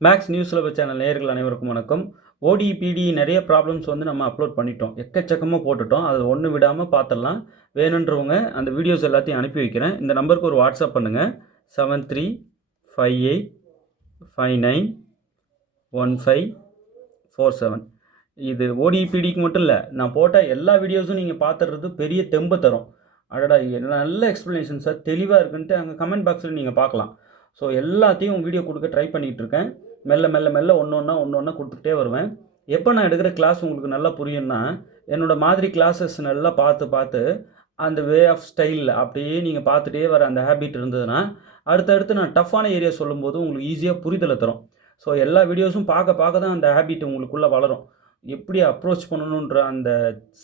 Maths news syllabus channel நேயர்கள் அனைவருக்கும் வணக்கம். ஓடிபிடி நிறைய ப்ராப்ளம்ஸ் வந்து நம்ம அப்லோட் பண்ணிட்டோம், எக்கச்சக்கமாக போட்டுட்டோம். அது ஒன்று விடாமல் பார்த்துடலாம். வேணுன்றவங்க அந்த வீடியோஸ் எல்லாத்தையும் அனுப்பி வைக்கிறேன். இந்த நம்பருக்கு ஒரு வாட்ஸ்அப் பண்ணுங்கள், 7358591547. இது ஓடிபிடிக்கு மட்டும் இல்லை, நான் போட்ட எல்லா வீடியோஸும் நீங்கள் பார்த்துறது பெரிய தெம்பு தரும். அடடா நல்ல எக்ஸ்ப்ளனேஷன் சார், தெளிவாக இருக்குன்ட்டு அங்கே கமெண்ட் பாக்ஸில் நீங்கள் பார்க்கலாம். ஸோ எல்லாத்தையும் வீடியோ கொடுக்க ட்ரை பண்ணிகிட்டு இருக்கேன். மெல்ல மெல்ல மெல்ல ஒன்று ஒன்றா கொடுத்துக்கிட்டே வருவேன். எப்போ நான் எடுக்கிற கிளாஸ் உங்களுக்கு நல்லா புரியும்னா, என்னோடய மாதிரி கிளாஸஸ் நல்லா பார்த்து அந்த வே ஆஃப் ஸ்டைலில் அப்படியே நீங்கள் பார்த்துட்டே வர அந்த ஹேபிட் இருந்ததுன்னா, அடுத்தடுத்து நான் டஃப்பான ஏரியா சொல்லும்போது உங்களுக்கு ஈஸியாக புரிதலை தரும். ஸோ எல்லா வீடியோஸும் பார்க்க தான் அந்த ஹேபிட் உங்களுக்குள்ளே வளரும். எப்படி அப்ரோச் பண்ணணுன்ற அந்த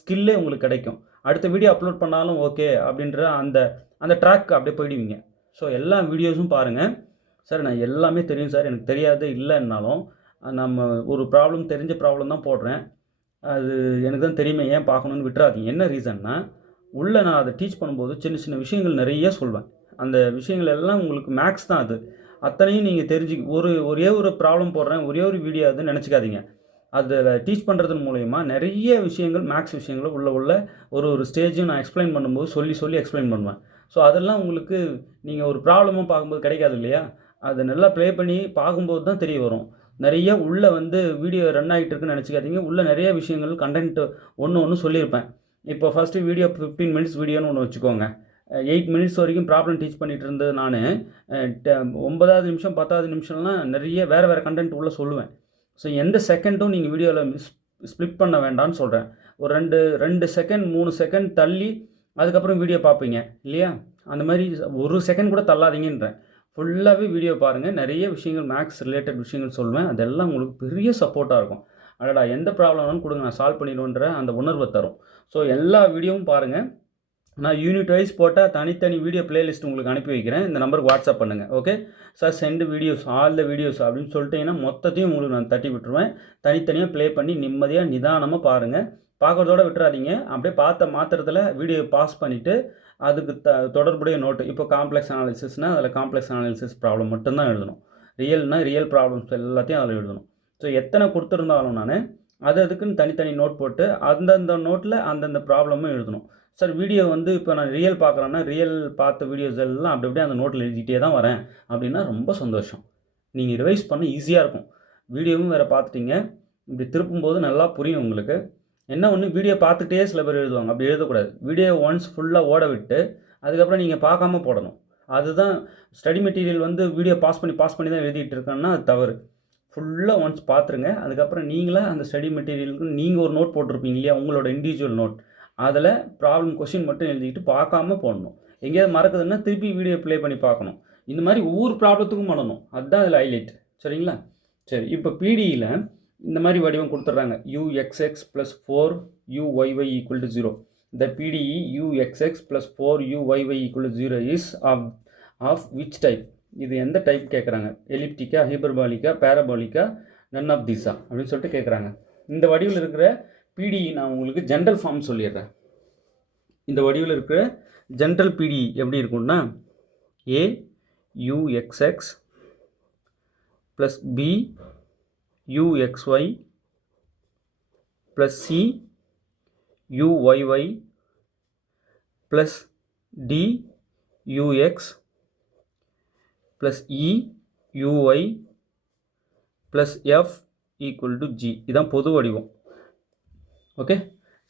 ஸ்கில்லே உங்களுக்கு கிடைக்கும். அடுத்த வீடியோ அப்லோட் பண்ணாலும் ஓகே அப்படின்ற அந்த அந்த ட்ராக் அப்படியே போயிடுவீங்க. ஸோ எல்லா வீடியோஸும் பாருங்கள். சார் நான் எல்லாமே தெரியும் சார், எனக்கு தெரியாது இல்லைன்னாலும் நம்ம ஒரு ப்ராப்ளம் தெரிஞ்ச ப்ராப்ளம் தான் போடுறேன், அது எனக்கு தான் தெரியுமே ஏன் பார்க்கணுன்னு விட்டுறாதீங்க. என்ன ரீசன்னா, உள்ளே நான் அதை டீச் பண்ணும்போது சின்ன சின்ன விஷயங்கள் நிறைய சொல்வேன். அந்த விஷயங்கள் எல்லாம் உங்களுக்கு மேக்ஸ் தான். அது அத்தனையும் நீங்கள் தெரிஞ்சு ஒரே ஒரு ப்ராப்ளம் போடுறேன், ஒரே ஒரு வீடியோ அதுன்னு நினச்சிக்காதீங்க. அதில் டீச் பண்ணுறதன் மூலயமா நிறைய விஷயங்கள், மேக்ஸ் விஷயங்களை உள்ள ஒரு ஸ்டேஜும் நான் எக்ஸ்பிளைன் பண்ணும்போது சொல்லி எக்ஸ்பிளைன் பண்ணுவேன். ஸோ அதெல்லாம் உங்களுக்கு நீங்கள் ஒரு ப்ராப்ளமாக பார்க்கும்போது கிடைக்காது இல்லையா? அதை நல்லா ப்ளே பண்ணி பார்க்கும்போது தான் தெரிய வரும். நிறைய உள்ளே வந்து வீடியோ ரன் ஆகிட்டு இருக்குன்னு நினச்சிக்காதீங்க. உள்ளே நிறைய விஷயங்கள் கண்டென்ட் ஒன்று சொல்லியிருப்பேன். இப்போ ஃபஸ்ட்டு வீடியோ 15 மினிட்ஸ் வீடியோன்னு ஒன்று வச்சுக்கோங்க. 8 மினிட்ஸ் வரைக்கும் ப்ராப்ளம் டீச் பண்ணிகிட்டு இருந்தது நான். 9வது நிமிஷம் 10வது நிமிஷம்லாம் நிறைய வேறு கண்டென்ட் உள்ளே சொல்லுவேன். ஸோ எந்த செகண்டும் நீங்கள் வீடியோவில் ஸ்ப்ளிட் பண்ண வேண்டாம்னு சொல்கிறேன். ஒரு 2 செகண்ட் 3 செகண்ட் தள்ளி அதுக்கப்புறம் வீடியோ பார்ப்பீங்க இல்லையா? அந்த மாதிரி ஒரு செகண்ட் கூட தள்ளாதீங்கன்றேன். ஃபுல்லாகவே வீடியோ பாருங்கள். நிறைய விஷயங்கள் மேக்ஸ் ரிலேட்டட் விஷயங்கள் சொல்லுவேன். அதெல்லாம் உங்களுக்கு பெரிய சப்போர்ட்டாக இருக்கும். அடடா எந்த ப்ராப்ளம்னாலும் கொடுங்க, நான் சால்வ் பண்ணிடுவேன்ற அந்த உணர்வை தரும். ஸோ எல்லா வீடியோவும் பாருங்கள். நான் யூனிட் வைஸ் போட்டால் தனித்தனி வீடியோ பிளேலிஸ்ட் உங்களுக்கு அனுப்பி வைக்கிறேன். இந்த நம்பருக்கு வாட்ஸ்அப் பண்ணுங்கள். Okay sir, sent videos all the videos அப்படின்னு சொல்லிட்டீங்கன்னா மொத்தத்தையும் உங்களுக்கு நான் தட்டி விட்டுருவேன். தனித்தனியாக ப்ளே பண்ணி நிம்மதியாக நிதானமாக பாருங்கள். பார்க்குறதோட விட்டுறாதீங்க. அப்படியே பார்த்த மாத்திரத்தில் வீடியோ பாஸ் பண்ணிவிட்டு அதுக்கு தொடர்புடைய நோட்டு. இப்போ காம்ப்ளெக்ஸ் அனாலிசிஸ்னால் அதில் காம்ப்ளெக்ஸ் அனாலிசிஸ் ப்ராப்ளம் மட்டும்தான் எழுதணும். ரியல் ப்ராப்ளம்ஸ் எல்லாத்தையும் அதில் எழுதணும். ஸோ எத்தனை கொடுத்துருந்தாலும் நான் அதுக்குன்னு தனித்தனி நோட் போட்டு அந்தந்த நோட்டில் அந்தந்த ப்ராப்ளமும் எழுதணும். சார் வீடியோ வந்து இப்போ நான் ரியல் பார்க்குறேன்னா ரியல் பார்த்த வீடியோஸ் எல்லாம் அப்படியே அந்த நோட்டில் எழுதிட்டே தான் வரேன் அப்படின்னா ரொம்ப சந்தோஷம். நீங்கள் ரிவைஸ் பண்ண ஈஸியாக இருக்கும். வீடியோவும் வேறு பார்த்துட்டீங்க, இப்படி திருப்பும்போது நல்லா புரியும் உங்களுக்கு. என்ன ஒன்று, வீடியோ பார்த்துட்டே சில பேர் எழுதுவாங்க. அப்படி எழுதக்கூடாது. வீடியோ ஒன்ஸ் ஃபுல்லாக ஓட விட்டு அதுக்கப்புறம் நீங்கள் பார்க்காம போடணும். அதுதான் ஸ்டடி மெட்டீரியல் வந்து வீடியோ பாஸ் பண்ணி தான் எழுதிட்டு இருக்கேன்னா அது தவறு. ஃபுல்லாக ஒன்ஸ் பார்த்துருங்க. அதுக்கப்புறம் நீங்களாக அந்த ஸ்டடி மெட்டீரியலுக்கு நீங்கள் ஒரு நோட் போட்டிருப்பீங்க இல்லையா, உங்களோட இண்டிவிஜுவல் நோட், அதில் ப்ராப்ளம் கொஷின் மட்டும் எழுதிக்கிட்டு பார்க்காம போடணும். எங்கேயாவது மறக்குதுன்னா திருப்பி வீடியோ ப்ளே பண்ணி பார்க்கணும். இந்த மாதிரி ஒவ்வொரு ப்ராப்ளத்துக்கும் பண்ணணும். அதுதான் அதில் ஹைலைட். சரிங்களா? சரி, இப்போ பிடியில் இந்த மாதிரி வடிவம் கொடுத்துட்றாங்க. uxx + 4uyy = 0. The PDE uxx + 4uyy = 0 is of which type? இது எந்த டைப் கேட்குறாங்க? எலிப்டிக்கா, ஹைபர்பாலிக்கா, பேரபாலிக்கா, நன் ஆஃப் தீஸா அப்படின்னு சொல்லிட்டு கேட்குறாங்க. இந்த வடிவில் இருக்கிற பிடிஇ நான் உங்களுக்கு ஜென்ரல் ஃபார்ம் சொல்லிடுறேன். இந்த வடிவில் இருக்கிற ஜென்ரல் பிடிஇ எப்படி இருக்கும்னா, a uxx + b uxy + c uyy + d ux + e uy + f = g. இதான் பொது வடிவம். ஓகே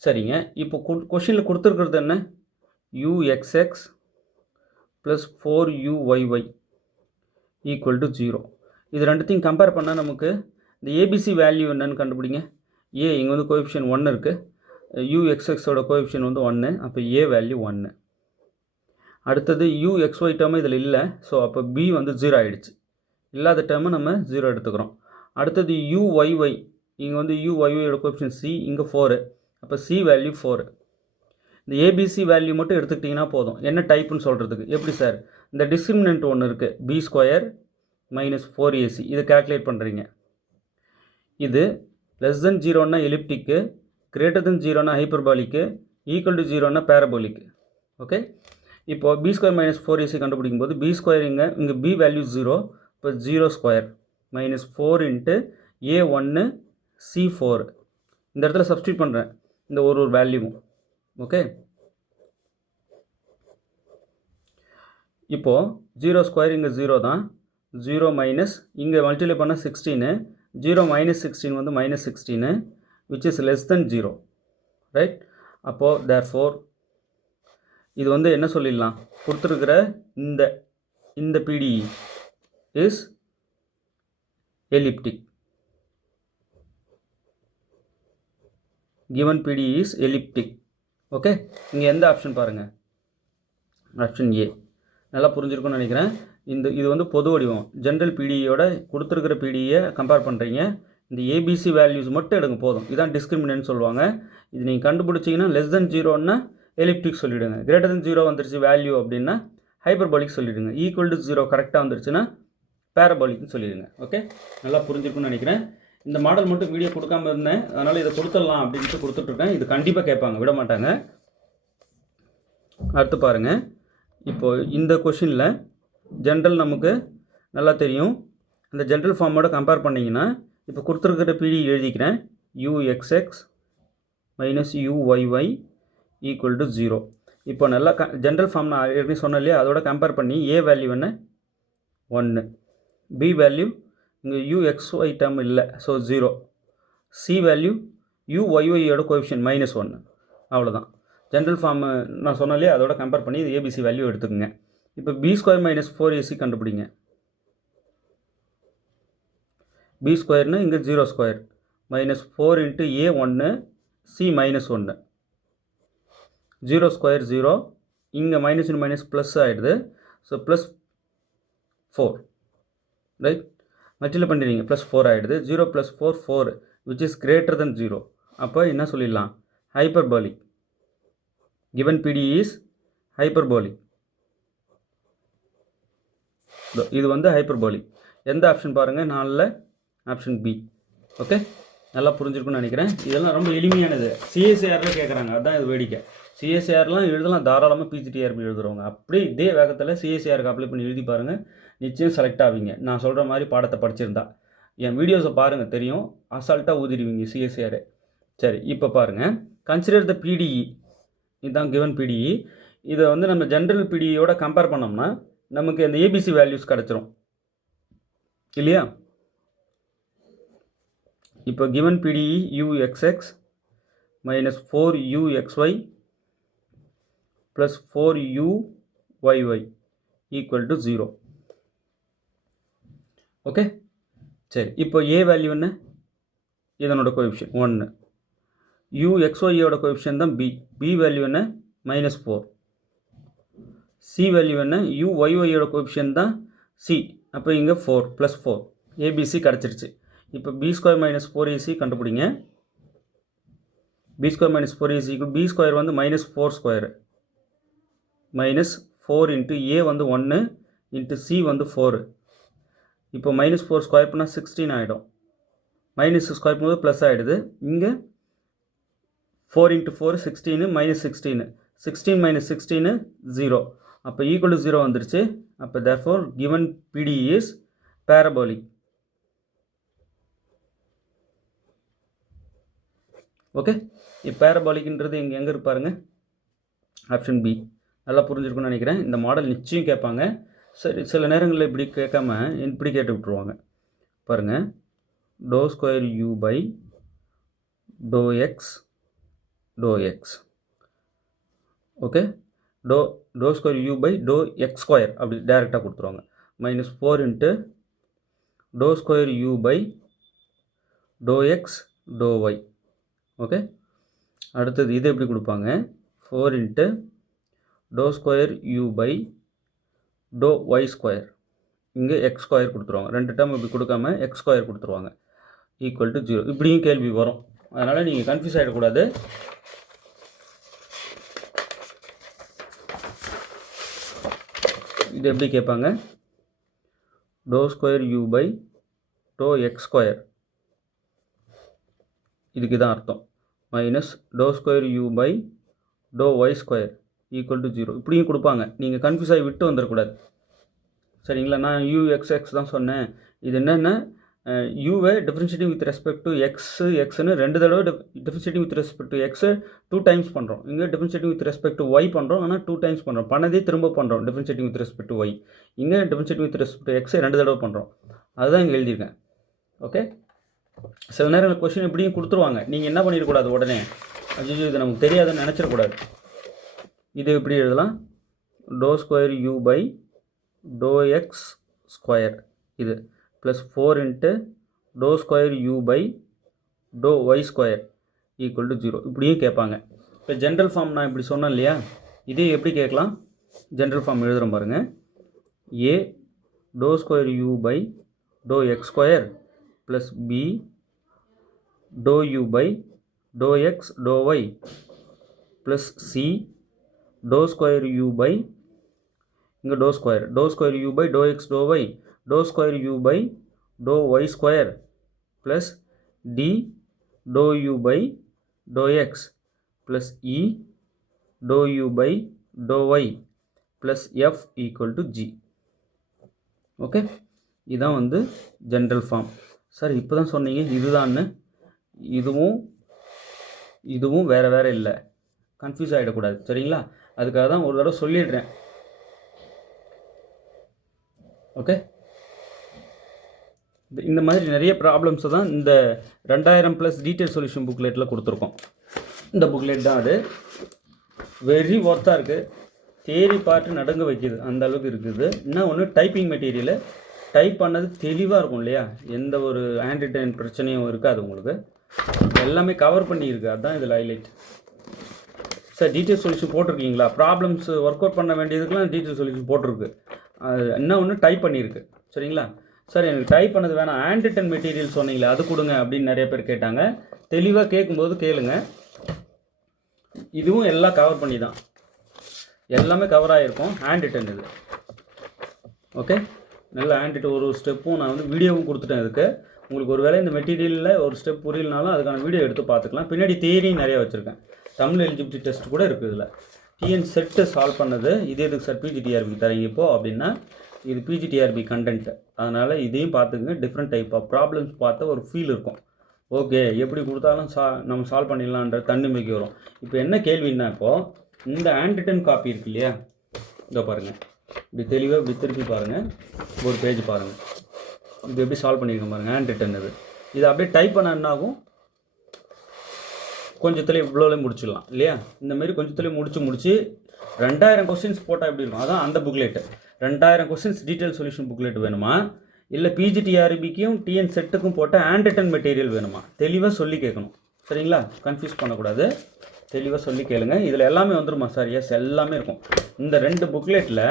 சரிங்க. இப்போ கொஷினில் கொடுத்துருக்கிறது என்ன? uxx + 4uyy = 0. இது ரெண்டுத்தையும் கம்பேர் பண்ணால் நமக்கு இந்த ஏபிசி வேல்யூ என்னன்னு கண்டுபிடிங்க. ஏ இங்கே வந்து கோஎஃபிஷியன்ட் 1 இருக்குது, யூஎக்ஸ்எக்ஸோட கோஎஃபிஷியன்ட் வந்து 1, அப்போ ஏ வேல்யூ 1. அடுத்தது யூஎக்ஸ்ஒய் டேர்மு இதில் இல்லை, ஸோ அப்போ பி வந்து 0 ஆகிடுச்சு. இல்லாத டேர்மு நம்ம 0 எடுத்துக்கிறோம். அடுத்தது யூஒய்ஒய், இங்கே வந்து யூஒய்ஒயோட கோஎஃபிஷியன்ட் சி, இங்கே 4, அப்போ சி வேல்யூ 4. இந்த ஏபிசி வேல்யூ மட்டும் எடுத்துக்கிட்டிங்கன்னா போதும் என்ன டைப்புன்னு சொல்கிறதுக்கு. எப்படி சார்? இந்த டிஸ்கிரிமினன்ட் ஒன்று இருக்குது, b² - 4ac, இதை கேல்குலேட் பண்ணுறீங்க. இது <0ன்னா எலிப்டிக்கு, <0ன்னா ஹைப்பர்பாலிக்கு, = 0ன்னா பேரபோலிக்கு. ஓகே, இப்போ b² - 4ac கண்டுபிடிக்கும் போது b² இங்கே b வேல்யூ 0, இப்போ 0². மைனஸ் 4 இன்ட்டு A1 C4 இந்த இடத்துல சப்ஸ்டியூட் பண்ணுறேன் இந்த ஒரு வேல்யூவும். ஓகே, இப்போது 0 ஸ்கொயர் இங்கே 0 தான், 0 மைனஸ் இங்கே மல்டிப்ளை பண்ணால் 16, 0 மைனஸ் 16 வந்து minus 16 which is less than 0, right. அப்போது தேர்ஃபோர் இது வந்து என்ன சொல்லிடலாம், கொடுத்துருக்கிற இந்த PDE is elliptic. given PDE is elliptic. Okay, இங்கே எந்த ஆப்ஷன் பாருங்கள், ஆப்ஷன் ஏ. நல்லா புரிஞ்சிருக்கும்னு நினைக்கிறேன். இது வந்து பொது வடிவம். ஜென்ரல் PDEயோட கொடுத்துருக்கிற PDEயை கம்பேர் பண்ணுறீங்க. இந்த ஏபிசி வேல்யூஸ் மட்டும் எடுங்க போதும். இதான் டிஸ்கிரிமினன்ட் சொல்லுவாங்க. இது நீங்கள் கண்டுபிடிச்சிங்கன்னா லெஸ் தென் 0ன்னா எலிப்டிக் சொல்லிவிடுங்க. கிரேட்டர் தென் 0 வந்துருச்சு வேல்யூ அப்படின்னா ஹைப்பர்பாலிக் சொல்லிவிடுங்க. ஈக்குவல் டு 0 கரெக்டாக வந்துருச்சுன்னா பேரபாலிக்னு சொல்லிடுங்க. ஓகே, நல்லா புரிஞ்சிருக்குன்னு நினைக்கிறேன். இந்த மாடல் மட்டும் வீடியோ கொடுக்காம இருந்தேன், அதனால் இதை கொடுத்துடலாம் அப்படின்ட்டு கொடுத்துட்ருக்கேன். இது கண்டிப்பாக கேட்பாங்க, விட மாட்டாங்க. அடுத்து பாருங்கள், இப்போது இந்த கொஷினில் ஜென்ரல் நமக்கு நல்லா தெரியும். அந்த ஜென்ரல் ஃபார்மோட கம்பேர் பண்ணிங்கன்னா இப்போ கொடுத்துருக்கிற PDE எழுதிக்கிறேன். uxx minus uyy equal to 0. இப்போ நல்லா ஜென்ரல் ஃபார்ம் நான் ஏற்கனவே சொன்னேன் இல்லையா, அதோட கம்பேர் பண்ணி A வேல்யூ என்ன 1, B வேல்யூ இங்கே uxy டேர்ம் இல்லை, ஸோ 0, C வேல்யூ uyyoட கோஎஃபிஷியன்ட் -1, அவ்வளோதான். ஜென்ரல் ஃபார்ம் நான் சொன்னேன் இல்லையா, அதோட கம்பேர் பண்ணி இது ABC வேல்யூ எடுத்துக்கோங்க. இப்போ B² மைனஸ் 4AC கண்டுபிடிங்க. B ஸ்கொயர்னு இங்கே 0 square minus 4 into A1 C minus 1, 0 square 0, இங்கே மைனஸ் மைனஸ் ப்ளஸ் ஆகிடுது, ஸோ ப்ளஸ் 4, ரைட். மல்டிப்ளை பண்ணிடுங்க, ப்ளஸ் 4 ஆகிடுது. 0 + 4 4 விச் இஸ் கிரேட்டர் தென் 0. அப்போ என்ன சொல்லிடலாம், hyperbolic. given PDE is hyperbolic. இது வந்து ஹைப்பர்பாலிக். எந்த ஆப்ஷன் பாருங்கள், 4ல் ஆப்ஷன் பி. ஓகே, நல்லா புரிஞ்சிருக்குன்னு நினைக்கிறேன். இதெல்லாம் ரொம்ப எளிமையானது. CSIRல கேட்குறாங்க, அதுதான் இது வேடிக்கை. CSIRலாம் எழுதலாம் தாராளமாக, PGTRB எழுதுகிறவங்க அப்படியே இதே வேகத்தில் CSIRக்கு அப்ளை பண்ணி எழுதி பாருங்கள், நிச்சயம் செலக்ட் ஆவீங்க. நான் சொல்கிற மாதிரி பாடத்தை படிச்சிருந்தா. என் வீடியோஸை பாருங்கள், தெரியும், அசால்ட்டாக ஊதிடுவீங்க CSIR. சரி, இப்போ பாருங்கள், கன்சிடர் த PDE. இதுதான் கிவன் PDE. இதை வந்து நம்ம ஜென்ரல் PDEயோட கம்பேர் பண்ணோம்னா நமக்கு அந்த ABC வேல்யூஸ் கிடச்சிரும் இல்லையா. இப்போ given PDE uxx minus 4uxy plus 4uyy equal to 0. Okay, சரி. இப்போ A வேல்யூ என்ன, இதனோட கோஎஃபிஷியன்ட் 1, uxyயோட கோஎஃபிஷியன்ட் தான் B வேல்யூ என்ன -4, C வேல்யூ என்ன uyyoட கோஎஃபிஷியன்ட் தான் C, அப்போ இங்கே 4 + 4 ABC கிடச்சிருச்சு. இப்போ B² - 4AC கண்டுபிடிங்க. B² - 4AC B² வந்து -4² -4 இன்ட்டு A வந்து 1 இன்ட்டு C வந்து 4. இப்போ -4 ஸ்கொயர் பண்ணால் 16 ஆகிடும். மைனஸ் ஸ்கொயர் பண்ணும்போது ப்ளஸ் ஆகிடுது. இங்கே 4 இன்ட்டு 4 16 -16, 16 - 16 0. அப்போ ஈக்குவல் டு 0 வந்துருச்சு. அப்போ therefore given PDE is parabolic. Okay, இப்போ பேரபாலிக்ன்றது எங்கே இருப்பாருங்க, ஆப்ஷன் பி. நல்லா புரிஞ்சிருக்குன்னு நினைக்கிறேன். இந்த மாடல் நிச்சயம் கேட்பாங்க. சரி, சில நேரங்களில் இப்படி கேட்காம இப்படி கேட்டு விட்ருவாங்க. பாருங்கள், ∂2u ∂x ∂x. Okay, ∂2u ∂x² அப்படி டேரெக்டாக கொடுத்துருவாங்க. -4 into ∂2u ∂x ∂y. Okay, அடுத்தது இது எப்படி கொடுப்பாங்க, 4 இன்ட்டு ∂2u ∂y², இங்கே x² கொடுத்துருவாங்க. 2 டேர்ம் இப்படி கொடுக்காம x² கொடுத்துருவாங்க ஈக்குவல் டு 0. இப்படியும் கேள்வி வரும், அதனால் நீங்கள் கன்ஃபியூஸ் ஆகிடக்கூடாது. இது எப்படி கேட்பாங்க, ∂2u ∂x², இதுக்கு தான் அர்த்தம், -∂2u ∂y² ஈக்குவல் டு 0. இப்படியும் கொடுப்பாங்க, நீங்கள் கன்ஃபியூஸ் ஆகி விட்டு வந்துடக்கூடாது. சரிங்களா, நான் uxx தான் சொன்னேன். இது என்னென்ன யூவை டிஃப்ரென்ஷியேட்டிங் வித் ரெஸ்பெக்ட் டு எக்ஸ்னு 2 தடவை டிஃப்ரென்ஷியேட்டிங் வித் ரெஸ்பெக்ட் டு எக்ஸை 2 டைம்ஸ் பண்ணுறோம். இங்கே differentiating with respect to y பண்ணுறோம், ஆனால் 2 டைம்ஸ் பண்ணுறோம். பண்ணதே திரும்ப பண்ணுறோம் differentiating with respect to y. இங்கே டிஃப்ரென்ஷியேட்டிங் வித் ரெஸ்பெக்ட் டு எக்ஸை 2 தடவை பண்ணுறோம். அதுதான் இங்கே எழுதியிருக்கேன். ஓகே, சில நேரங்கள் கொஸ்டின் எப்படியும் கொடுத்துருவாங்க. நீங்கள் என்ன பண்ணிடக்கூடாது, உடனே ஐயோ இது நமக்கு தெரியாதுன்னு நினச்சிடக்கூடாது. இது எப்படி எழுதலாம், டோ ஸ்கொயர் யூ பை டோ எக்ஸ் ஸ்கொயர் இது ப்ளஸ் 4 இன்ட்டு டோ ஸ்கொயர் யூ பை டோ ஒய் ஸ்கொயர் ஈக்குவல் டு 0 இப்படியும் கேட்பாங்க. இப்போ ஜென்ரல் ஃபார்ம் நான் இப்படி சொன்னேன் இல்லையா, இதே எப்படி கேட்கலாம், ஜென்ரல் ஃபார்ம் எழுதுகிறோம் பாருங்கள். ஏ டோ ஸ்கொயர் யூ பை டோ எக்ஸ் ஸ்கொயர் ப்ளஸ் பி டோ யூ பை டோ எக்ஸ் டோ ஒய் ப்ளஸ் சி டோ ஸ்கொயர் யூ பை இங்கே டோ ஸ்கொயர் யூ பை டோ எக்ஸ் டோ ஒய் டோ ஸ்கொயர் யூ பை டோ ஒய் ஸ்கொயர் ப்ளஸ் டி டோ யூ பை டோ எக்ஸ் ப்ளஸ் இ டோ யூ பை டோ y plus F equal to G. Okay, இதுதான் வந்து ஜென்ரல் ஃபார்ம். சார் இப்போ தான் சொன்னீங்க இதுதான்னு, இதுவும் வேறு இல்லை, கன்ஃபியூஸ் ஆகிடக்கூடாது சரிங்களா. அதுக்காக தான் ஒரு தடவை சொல்லிடுறேன். ஓகே, இந்த மாதிரி நிறைய ப்ராப்ளம்ஸை தான் இந்த 2000+ டீட்டெயில் சொல்யூஷன் புக்லெட்டில் கொடுத்துருக்கோம். இந்த புக்லெட் தான் அது, வெரி ஒர்த்தாக இருக்குது. தேரி பார்ட்டு நடுங்க வைக்கிது, அந்த அளவுக்கு இருக்குது. இன்னும் ஒன்று டைப்பிங் மெட்டீரியலு, டைப் பண்ணது தெளிவாக இருக்கும் இல்லையா, எந்த ஒரு ஹேண்ட் ரிட்டன் பிரச்சனையும் இருக்காது உங்களுக்கு, எல்லாமே கவர் பண்ணியிருக்கு. அதுதான் இதில் ஹைலைட். சார் டீட்டெயில் சொல்யூஷன் போட்டிருக்கீங்களா, ப்ராப்ளம்ஸ் ஒர்க் அவுட் பண்ண வேண்டியதுக்கெலாம் டீட்டெயில் சொல்யூஷன் போட்டிருக்கு. என்ன ஒன்று டைப் பண்ணியிருக்கு சரிங்களா. சார் எனக்கு டைப் பண்ணது வேணாம், ஹேண்ட் ரிட்டன் மெட்டீரியல் சொன்னீங்களே அது கொடுங்க அப்படின்னு நிறைய பேர் கேட்டாங்க. தெளிவாக கேட்கும்போது கேளுங்க, இதுவும் எல்லாம் கவர் பண்ணி தான், எல்லாமே கவர் ஆகிருக்கும். ஹேண்ட் ரிட்டன் இது. ஓகே, நல்ல ஹேண்ட் ரிட்டன் ஒரு ஸ்டெப்பும் நான் வந்து வீடியோவும் கொடுத்துட்டேன். இதுக்கு உங்களுக்கு ஒரு வேளை இந்த மெட்டீரியலில் ஒரு ஸ்டெப் புரியலனாலும் அதுக்கான வீடியோ எடுத்து பார்த்துக்கலாம். பின்னாடி தியரியும் நிறையா வச்சுருக்கேன். தமிழ் எலிஜிபிலிட்டி டெஸ்ட் கூட இருக்குது இதில். டிஎன் செட்டு சால்வ் பண்ணது இது எதுக்கு சார் பிஜிடிஆர்பி தரீங்க இப்போ அப்படின்னா, இது பிஜிடிஆர்பி கண்டென்ட், அதனால் இதையும் பார்த்துக்குங்க. டிஃப்ரெண்ட் டைப் ஆஃப் ப்ராப்ளம்ஸ் பார்த்தா ஒரு ஃபீல் இருக்கும். ஓகே, எப்படி கொடுத்தாலும் நம்ம சால்வ் பண்ணிடலான்ற தன்னம்பிக்கை வரும். இப்போ என்ன கேள்வின்னா, இப்போது இந்த ஹேண்ட் ரிட்டன் காப்பி இருக்கு இல்லையா, இதோ பாருங்கள், இப்படி தெளிவாக இப்படி திருப்பி பாருங்கள், ஒரு பேஜ் பாருங்கள், இது எப்படி சால்வ் பண்ணியிருக்கேன் பாருங்கள். ஹேண்ட் ரிட்டன் இது அப்படியே டைப் பண்ண என்ன ஆகும், கொஞ்சத்தில் இவ்வளோலையும் முடிச்சிடலாம் இல்லையா. இந்தமாரி கொஞ்சத்துலேயும் முடிச்சு 2000 கொஸ்டின்ஸ் போட்டால் எப்படி இருக்கும், அதான் அந்த booklet. 2000 questions detail solution booklet வேணுமா, இல்லை பிஜிடிஆர்பிக்கும் டிஎன் செட்டுக்கும் போட்ட ஹேண்ட் ரிட்டன் மெட்டீரியல் வேணுமா, தெளிவாக சொல்லி கேட்கணும் சரிங்களா. கன்ஃபியூஸ் பண்ணக்கூடாது, தெளிவாக சொல்லி கேளுங்க. இதில் எல்லாமே வந்துருமா சார், எஸ் எல்லாமே இருக்கும். இந்த 2 புக்லெட்டில்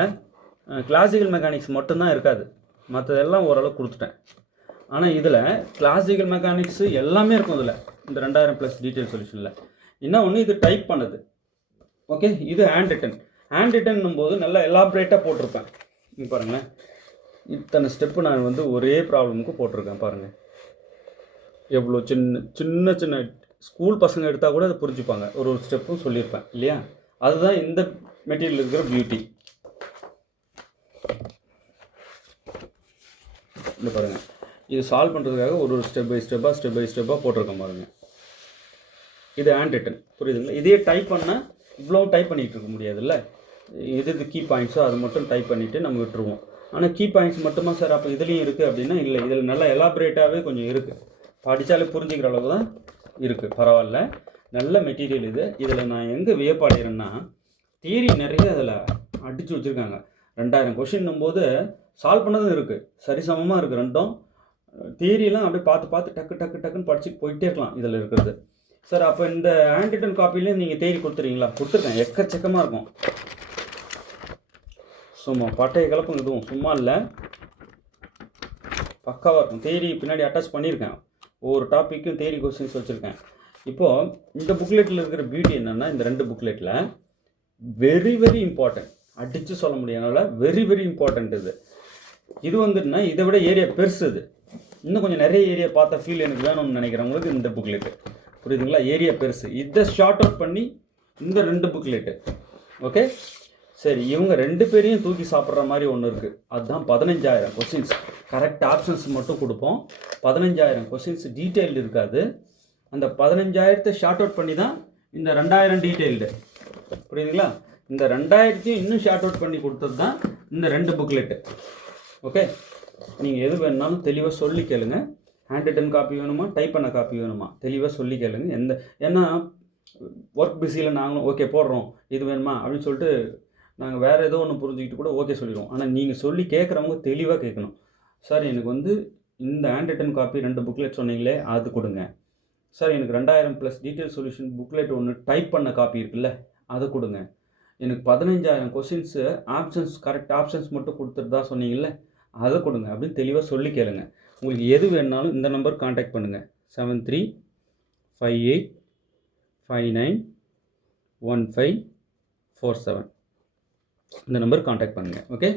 கிளாசிக்கல் மெக்கானிக்ஸ் மட்டும்தான் இருக்காது, மற்றதெல்லாம் ஓரளவு கொடுத்துட்டேன். ஆனால் இதில் கிளாசிக்கல் மெக்கானிக்ஸு எல்லாமே இருக்கும் இதில், இந்த 2000+ டீட்டெயில் சொல்யூஷனில். இன்னும் ஒன்று இது டைப் பண்ணது. ஓகே, இது ஹேண்ட் ரிட்டன் போது நல்லா எலாபரேட்டாக போட்டிருப்பேன். இங்கே பாருங்களேன், இத்தனை ஸ்டெப்பு நான் வந்து ஒரே ப்ராப்ளமுக்கு போட்டிருக்கேன் பாருங்கள். எவ்வளோ சின்ன சின்ன ஸ்கூல் பசங்க எடுத்தால் கூட அதை புரிஞ்சுப்பாங்க, ஒரு ஸ்டெப்பும் சொல்லியிருப்பேன் இல்லையா. அதுதான் இந்த மெட்டீரியல் இருக்கிற பியூட்டி. இந்த பாருங்கள், இது சால்வ் பண்ணுறதுக்காக ஒரு ஸ்டெப் பை ஸ்டெப்பாக போட்டிருக்கேன் பாருங்கள். இது ஹேண்ட் ரிட்டன், புரியுதுங்களா. இதே டைப் பண்ணால் இவ்வளோ டைப் பண்ணிகிட்டு இருக்க முடியாதுல்ல. எது கீ பாயிண்ட்ஸோ அதை மட்டும் டைப் பண்ணிவிட்டு நம்ம விட்டுருவோம். ஆனால் கீ பாயிண்ட்ஸ் மட்டுமா சார் அப்போ இதுலேயும் இருக்குது அப்படின்னா இல்லை, இதில் நல்லா எலாபரேட்டாகவே கொஞ்சம் இருக்குது, படித்தாலே புரிஞ்சுக்கிற அளவு தான் இருக்குது. பரவாயில்ல, நல்ல மெட்டீரியல் இது. இதில் நான் எங்கே வியப்பாடுறேன்னா, தியரி நிறைய அதில் அடித்து வச்சுருக்காங்க. 2000 கொஷின்னும் போது சால்வ் பண்ணதும் இருக்குது, சரிசமமாக இருக்குது ரெண்டும். தியரியெல்லாம் அப்படியே பார்த்து டக்குன்னு படிச்சுட்டு போயிட்டே இருக்கலாம் இதில் இருக்கிறது. சார் அப்போ இந்த ஹேண்ட் ரிட்டன் காப்பிலேயும் நீங்கள் தியரி கொடுத்துறீங்களா, கொடுத்துருக்கேன், எக்கச்சக்கமாக இருக்கும். சும்மா பட்டைய கலப்பும் இதுவும் சும்மா இல்லை, பக்காவாக இருக்கும். தியரி பின்னாடி அட்டாச் பண்ணியிருக்கேன், ஒவ்வொரு டாப்பிக்கும் தியரி கொஸ்டின்ஸ் வச்சுருக்கேன். இப்போது இந்த புக்லெட்டில் இருக்கிற பியூட்டி என்னென்னா, இந்த 2 புக்லெட்டில் வெரி இம்பார்ட்டன்ட், அடித்து சொல்ல முடியாதனால வெரி இம்பார்ட்டன்ட் இது வந்துட்டுனா இதை விட ஏரியா பெருசு. இது இன்னும் கொஞ்சம் நிறைய ஏரியா பார்த்தா ஃபீல் எனக்கு வேணும்னு நினைக்கிறவங்களுக்கு இந்த புக்லெட்டு, புரியுதுங்களா. ஏரியா பெருசு, இதை ஷார்ட் அவுட் பண்ணி இந்த 2 புக்லெட்டு. ஓகே, சரி, இவங்க 2 பேரையும் தூக்கி சாப்பிட்ற மாதிரி ஒன்று இருக்குது. அதுதான் 15,000 கொஸ்டின்ஸ். கரெக்ட் ஆப்ஷன்ஸ் மட்டும் கொடுப்போம். 15,000 கொஸ்டின்ஸ் டீட்டெயில்டு இருக்காது. அந்த 15,000 ஷார்ட் அவுட் பண்ணி தான் இந்த 2,000 டீட்டெயில்டு. புரியுதுங்களா? இந்த 2,000 இன்னும் ஷார்ட் அவுட் பண்ணி கொடுத்தது தான் இந்த 2 புக்லெட்டு. ஓகே, நீங்கள் எது வேணுனாலும் தெளிவாக சொல்லி கேளுங்க. ஹேண்ட் ரிட்டன் காப்பி வேணுமா, டைப் பண்ண காப்பி வேணுமா, தெளிவாக சொல்லி கேளுங்க. ஏன்னா ஒர்க் பிஸியில் நாங்களும் ஓகே போடுறோம், இது வேணுமா அப்படின்னு சொல்லிட்டு நாங்கள் வேறு ஏதோ ஒன்று புரிஞ்சுக்கிட்டு கூட ஓகே சொல்லிடுவோம். ஆனால் நீங்கள் சொல்லி கேட்குறவங்க தெளிவாக கேட்கணும். சார் எனக்கு இந்த ஹேண்ட் ரிட்டன் காப்பி 2 புக்லெட் சொன்னீங்களே அது கொடுங்க. சார் எனக்கு 2,000 ப்ளஸ் டீட்டெயில் சொல்யூஷன் புக்லெட் ஒன்று டைப் பண்ண காப்பி இருக்குல்ல அதை கொடுங்க. எனக்கு 15,000 கொஸ்டின்ஸு கரெக்ட் ஆப்ஷன்ஸ் மட்டும் கொடுத்துட்டு தான் சொன்னீங்கல்ல அதை கொடுங்க அப்படின்னு தெளிவாக சொல்லி கேளுங்க. உங்களுக்கு எது வேணுனாலும் இந்த நம்பர் காண்டாக்ட் பண்ணுங்கள். 7358591547 இந்த நம்பர் காண்டாக்ட் பண்ணுங்கள். ஓகே,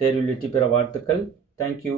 தேர்வில் வெற்றி பெற வாழ்த்துக்கள். தேங்க்யூ.